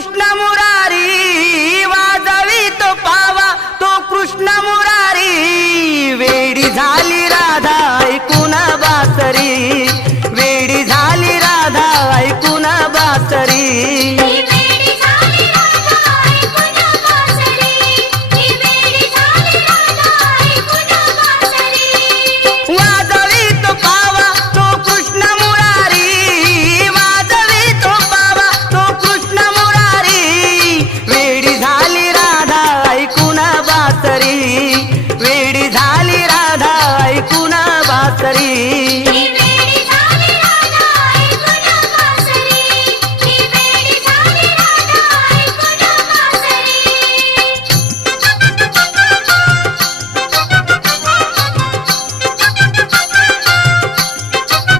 कृष्ण मुरारी वाजवी तो पावा तो कृष्ण मुरारी वेडी झाली राधा ऐकून बासरी